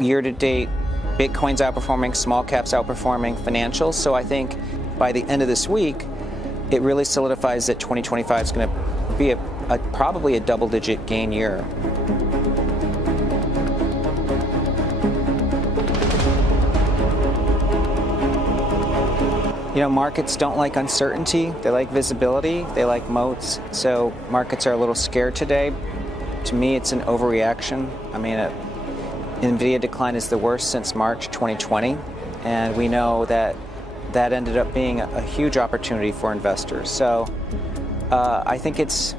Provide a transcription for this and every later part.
year to date, Bitcoin's outperforming, small caps outperforming financials. So I think by the end of this week, it really solidifies that 2025 is going to be probably a double-digit gain year. You know, markets don't like uncertainty. They like visibility. They like moats. So markets are a little scared today. To me, it's an overreaction. I mean, NVIDIA decline is the worst since March 2020. And we know that that ended up being a huge opportunity for investors. So I think it's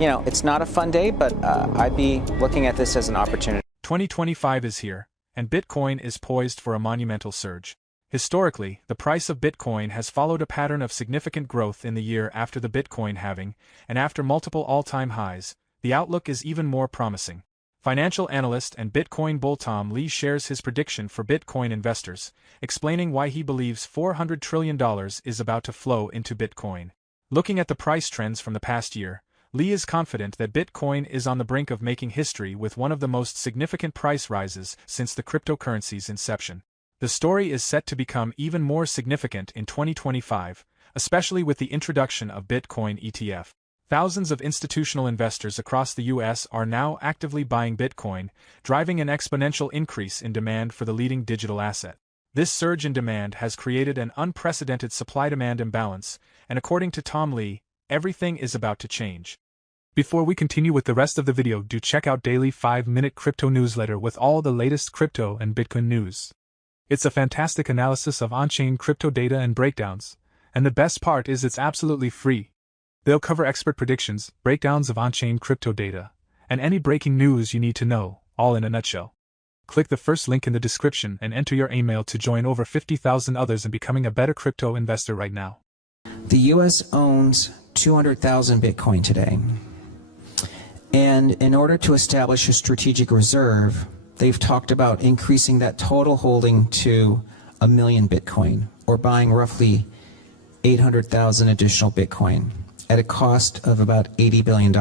not a fun day, but I'd be looking at this as an opportunity. 2025 is here, and Bitcoin is poised for a monumental surge. Historically, the price of Bitcoin has followed a pattern of significant growth in the year after the Bitcoin halving, and after multiple all-time highs, the outlook is even more promising. Financial analyst and Bitcoin bull Tom Lee shares his prediction for Bitcoin investors, explaining why he believes $400 trillion is about to flow into Bitcoin. Looking at the price trends from the past year, Lee is confident that Bitcoin is on the brink of making history with one of the most significant price rises since the cryptocurrency's inception. The story is set to become even more significant in 2025, especially with the introduction of Bitcoin ETF. Thousands of institutional investors across the U.S. are now actively buying Bitcoin, driving an exponential increase in demand for the leading digital asset. This surge in demand has created an unprecedented supply-demand imbalance, and according to Tom Lee, everything is about to change. Before we continue with the rest of the video, do check out Daily 5-Minute Crypto Newsletter with all the latest crypto and Bitcoin news. It's a fantastic analysis of on-chain crypto data and breakdowns, and the best part is it's absolutely free. They'll cover expert predictions, breakdowns of on-chain crypto data, and any breaking news you need to know, all in a nutshell. Click the first link in the description and enter your email to join over 50,000 others in becoming a better crypto investor right now. The U.S. owns 200,000 Bitcoin today. And in order to establish a strategic reserve, they've talked about increasing that total holding to 1 million Bitcoin, or buying roughly 800,000 additional Bitcoin at a cost of about $80 billion.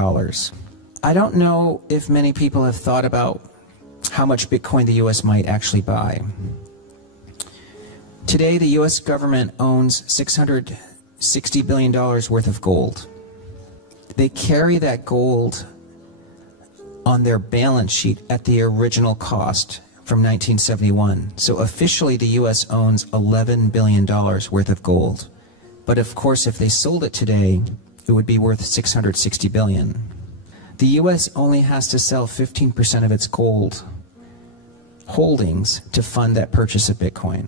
I don't know if many people have thought about how much Bitcoin the U.S. might actually buy. Today, the U.S. government owns $660 billion worth of gold. They carry that gold on their balance sheet at the original cost from 1971. So officially the US owns $11 billion worth of gold. But of course, if they sold it today, it would be worth $660 billion. The US only has to sell 15% of its gold holdings to fund that purchase of Bitcoin.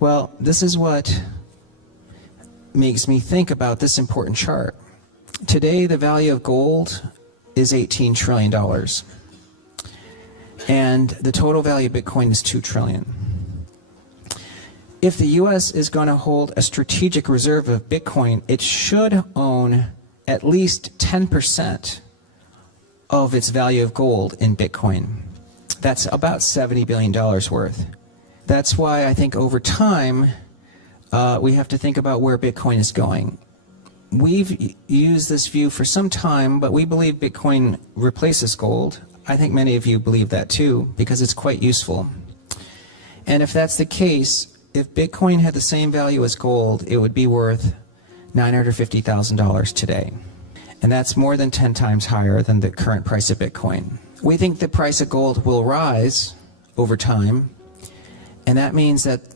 Well, this is what makes me think about this important chart. Today, the value of gold is $18 trillion. And the total value of Bitcoin is $2 trillion. If the US is going to hold a strategic reserve of Bitcoin, it should own at least 10% of its value of gold in Bitcoin. That's about $70 billion worth. That's why I think over time, we have to think about where Bitcoin is going. We've used this view for some time, but we believe Bitcoin replaces gold. I think many of you believe that too, because it's quite useful. And if that's the case, if Bitcoin had the same value as gold, it would be worth $950,000 today. And that's more than 10 times higher than the current price of Bitcoin. We think the price of gold will rise over time, and that means that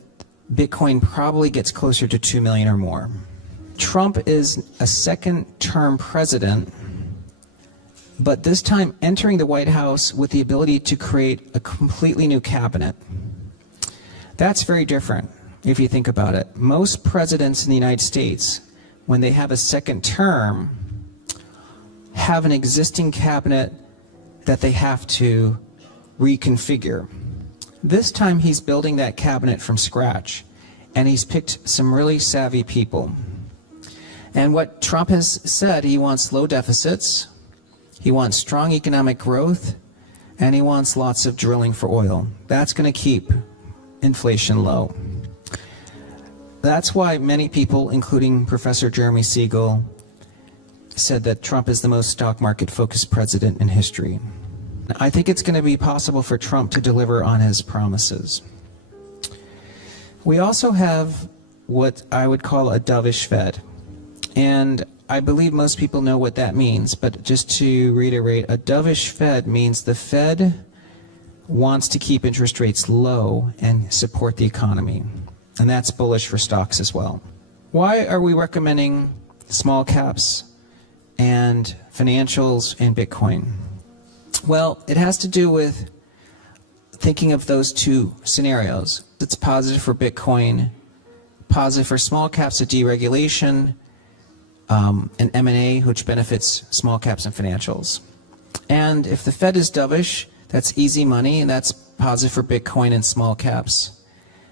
Bitcoin probably gets closer to 2 million or more. Trump is a second-term president, but this time entering the White House with the ability to create a completely new cabinet. That's very different if you think about it. Most presidents in the United States, when they have a second term, have an existing cabinet that they have to reconfigure. This time he's building that cabinet from scratch, and he's picked some really savvy people. And what Trump has said, he wants low deficits, he wants strong economic growth, and he wants lots of drilling for oil. That's going to keep inflation low. That's why many people, including Professor Jeremy Siegel, said that Trump is the most stock market focused president in history. I think it's going to be possible for Trump to deliver on his promises. We also have what I would call a dovish Fed. And I believe most people know what that means, but just to reiterate, a dovish Fed means the Fed wants to keep interest rates low and support the economy. And that's bullish for stocks as well. Why are we recommending small caps and financials and Bitcoin? Well, it has to do with thinking of those two scenarios. It's positive for Bitcoin, positive for small caps of deregulation, and M&A, which benefits small caps and financials. And if the Fed is dovish, that's easy money, and that's positive for Bitcoin and small caps,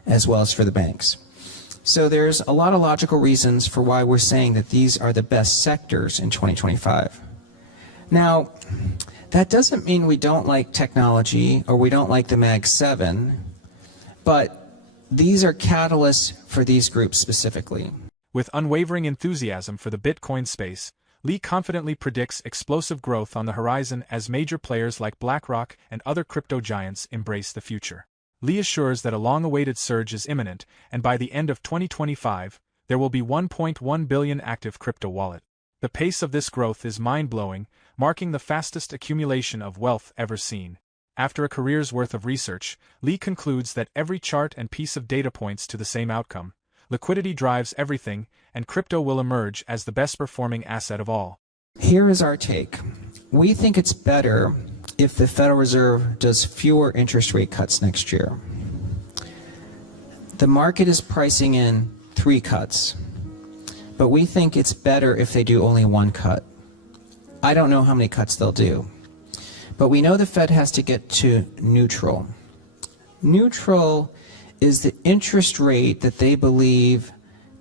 as well as for the banks. So there's a lot of logical reasons for why we're saying that these are the best sectors in 2025. Now, that doesn't mean we don't like technology or we don't like the Mag 7, but these are catalysts for these groups specifically. With unwavering enthusiasm for the Bitcoin space, Lee confidently predicts explosive growth on the horizon as major players like BlackRock and other crypto giants embrace the future. Lee assures that a long-awaited surge is imminent, and by the end of 2025, there will be 1.1 billion active crypto wallets. The pace of this growth is mind-blowing, marking the fastest accumulation of wealth ever seen. After a career's worth of research, Lee concludes that every chart and piece of data points to the same outcome. Liquidity drives everything, and crypto will emerge as the best-performing asset of all. Here is our take. We think it's better if the Federal Reserve does fewer interest rate cuts next year. The market is pricing in 3 cuts, but we think it's better if they do only 1 cut. I don't know how many cuts they'll do, but we know the Fed has to get to neutral. Neutral is the interest rate that they believe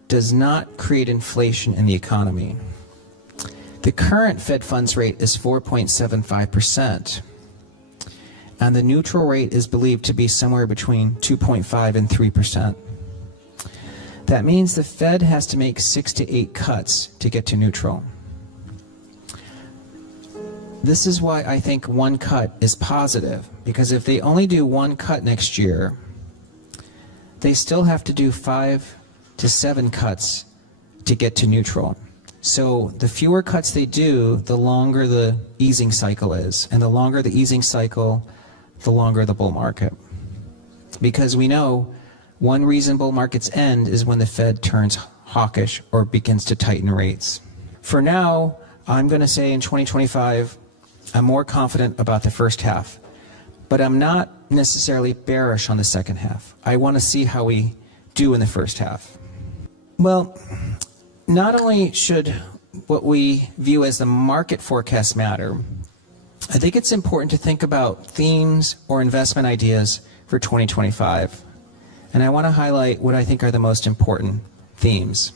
does not create inflation in the economy. The current Fed funds rate is 4.75%, and the neutral rate is believed to be somewhere between 2.5 and 3%. That means the Fed has to make 6 to 8 cuts to get to neutral. This is why I think 1 cut is positive, because if they only do 1 cut next year, they still have to do 5 to 7 cuts to get to neutral. So the fewer cuts they do, the longer the easing cycle is. And the longer the easing cycle, the longer the bull market. Because we know one reason bull markets end is when the Fed turns hawkish or begins to tighten rates. For now, I'm going to say in 2025, I'm more confident about the first half. But I'm not necessarily bearish on the second half. I want to see how we do in the first half. Well, not only should what we view as the market forecast matter, I think it's important to think about themes or investment ideas for 2025. And I want to highlight what I think are the most important themes.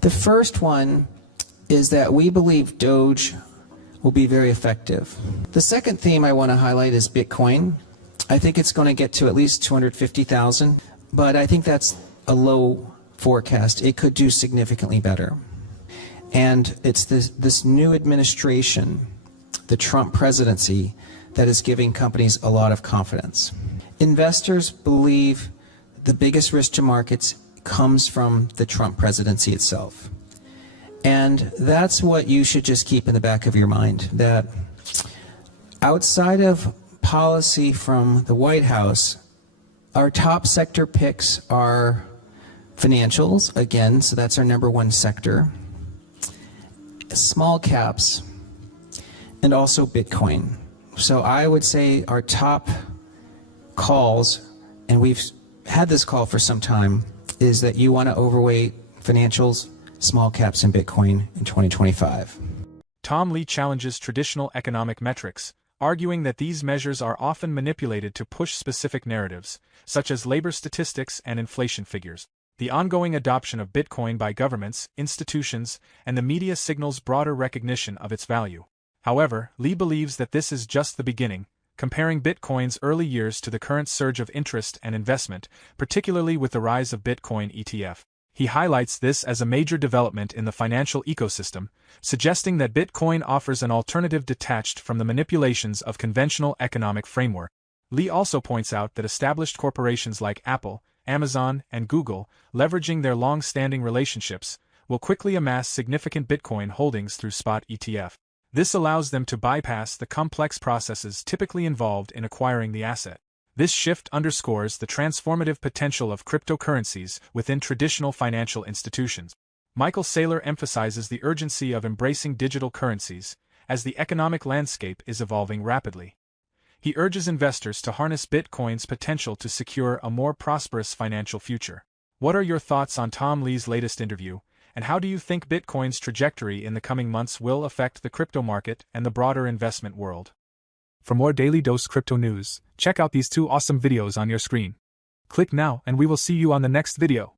The first one is that we believe Doge will be very effective. The second theme I want to highlight is Bitcoin. I think it's going to get to at least 250,000, but I think that's a low forecast. It could do significantly better. And it's this new administration, the Trump presidency, that is giving companies a lot of confidence. Investors believe the biggest risk to markets comes from the Trump presidency itself. And that's what you should just keep in the back of your mind, that outside of policy from the White House, our top sector picks are financials, again, so that's our #1 sector, small caps, and also Bitcoin. So I would say our top calls, and we've had this call for some time, is that you want to overweight financials, small caps, and Bitcoin in 2025. Tom Lee challenges traditional economic metrics, arguing that these measures are often manipulated to push specific narratives, such as labor statistics and inflation figures. The ongoing adoption of Bitcoin by governments, institutions, and the media signals broader recognition of its value. However, Lee believes that this is just the beginning, comparing Bitcoin's early years to the current surge of interest and investment, particularly with the rise of Bitcoin ETF. He highlights this as a major development in the financial ecosystem, suggesting that Bitcoin offers an alternative detached from the manipulations of conventional economic framework. Lee also points out that established corporations like Apple, Amazon, and Google, leveraging their long-standing relationships, will quickly amass significant Bitcoin holdings through spot ETF. This allows them to bypass the complex processes typically involved in acquiring the asset. This shift underscores the transformative potential of cryptocurrencies within traditional financial institutions. Michael Saylor emphasizes the urgency of embracing digital currencies, as the economic landscape is evolving rapidly. He urges investors to harness Bitcoin's potential to secure a more prosperous financial future. What are your thoughts on Tom Lee's latest interview, and how do you think Bitcoin's trajectory in the coming months will affect the crypto market and the broader investment world? For more Daily Dose Crypto News, check out these 2 awesome videos on your screen. Click now and we will see you on the next video.